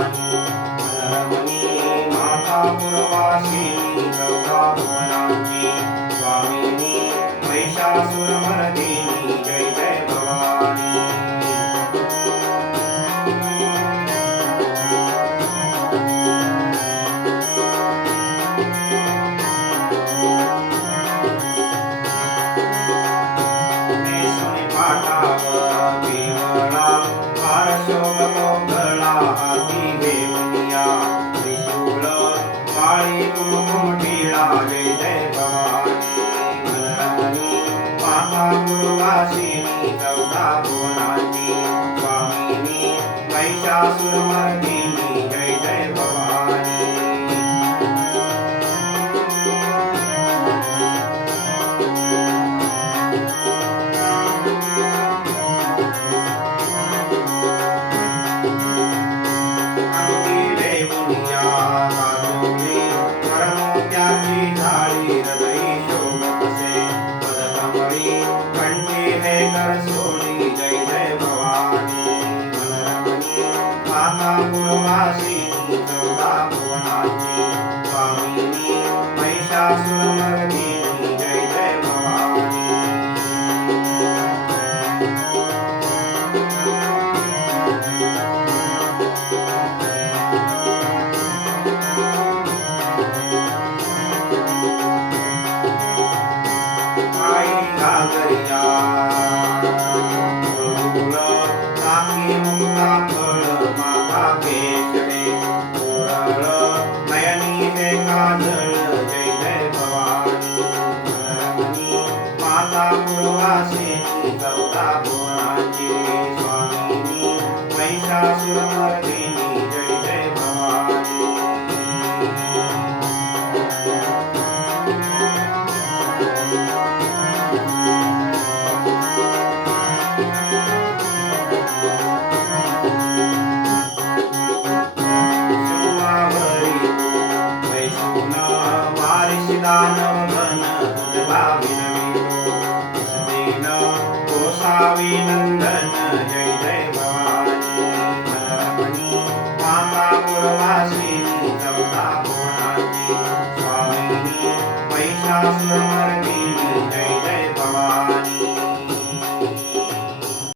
भवानी मनरमणी माता पुरवासिनी चौदा भुवनांची स्वामिनी महिषासुरमर्दिनी जय जय भवानी जय जय भवानी मनरमणी माता पुरवासिनी चौदा भुवनांची स्वामिनी महिषासुरमर्दिनी जय जय भवानी जय जय भवानी मनरमणी माता पुरवासिनी चौदा भुवनांची स्वामिनी महिषासुरमर्दिनी जय जय भवानी आई घागरिया पुरवासिनी चौदा भुवनांची स्वामिनी महिषासुरमर्दिनी जय जय भवानी दानव घन तुझला विनवितो गोसावी नंदन जय जय भवानी मनरमणी माता पुरवा